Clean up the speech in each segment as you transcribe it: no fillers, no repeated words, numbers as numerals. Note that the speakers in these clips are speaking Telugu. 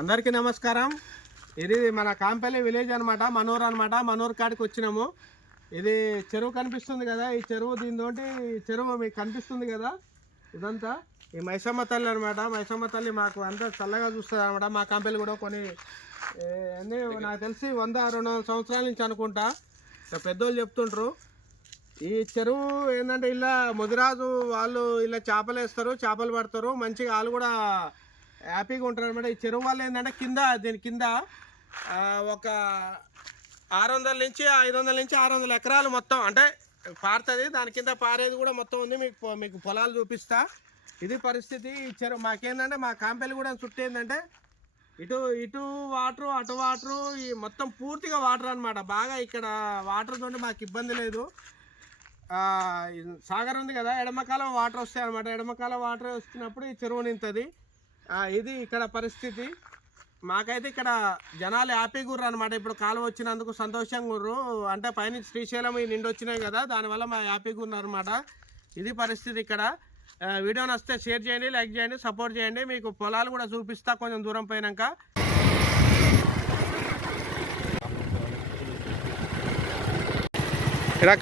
అందరికీ నమస్కారం. ఇది మన కాంపల్లి విలేజ్ అనమాట, మనూర్ అనమాట. మనూర్ కాడికి వచ్చినాము. ఇది చెరువు కనిపిస్తుంది కదా, ఈ చెరువు దీనితోటి చెరువు మీకు కనిపిస్తుంది కదా, ఇదంతా ఈ మైసమ్మ తల్లి అనమాట. మైసమ్మ తల్లి మాకు అంతా చల్లగా చూస్తుంది అనమాట. మా కాంపల్లి కూడా కొన్ని అన్నీ నాకు తెలిసి 100-200 సంవత్సరాల నుంచి అనుకుంటా, పెద్దోళ్ళు చెప్తుంటారు. ఈ చెరువు ఏంటంటే ఇలా ముదిరాజు వాళ్ళు ఇలా చేపలు వేస్తారు, చేపలు పడతారు, మంచిగా వాళ్ళు కూడా హ్యాపీగా ఉంటారు అనమాట. ఈ చెరువు వల్ల ఏంటంటే దీని కింద ఒక 600 నుంచి 500 నుంచి 600 ఎకరాలు మొత్తం అంటే పారుతుంది. దాని కింద పారేది కూడా మొత్తం ఉంది. మీకు పొలాలు చూపిస్తా. ఇది పరిస్థితి. ఈ చెరువు మాకేంటంటే మా కాంపల్లి కూడా చుట్టూ ఏంటంటే ఇటు వాటరు అటు వాటరు, ఈ మొత్తం పూర్తిగా వాటర్ అనమాట. బాగా ఇక్కడ వాటర్ తోటి మాకు ఇబ్బంది లేదు. సాగర్ ఉంది కదా, ఎడమకాలం వాటర్ వస్తాయి అనమాట. ఎడమకాలం వాటర్ వచ్చినప్పుడు ఈ చెరువు నింతుంది. ఇది ఇక్కడ పరిస్థితి. మాకైతే ఇక్కడ జనాలు హ్యాపీ గుర్రు అనమాట. ఇప్పుడు కాలువ వచ్చినందుకు సంతోషంగా గుర్రు అంటే పైన శ్రీశైలం ఈ నిండి వచ్చినాయి కదా, దానివల్ల మా హ్యాపీ గుర్రు అనమాట. ఇది పరిస్థితి ఇక్కడ. వీడియో నచ్చితే షేర్ చేయండి, లైక్ చేయండి, సపోర్ట్ చేయండి. మీకు పొలాలు కూడా చూపిస్తా కొంచెం దూరం పోయినాక. ఇక్కడ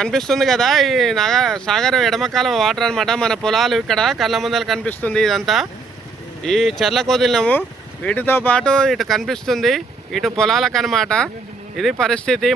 కనిపిస్తుంది కదా, ఈ సాగర్ ఎడమకాలం వాటర్ అనమాట. మన పొలాలు ఇక్కడ కళ్ళ ముందర కనిపిస్తుంది. ఇదంతా ఈ చెర్లకు వదిలినాము. వీటితో పాటు ఇటు కనిపిస్తుంది, ఇటు పొలాలకు అనమాట. ఇది పరిస్థితి.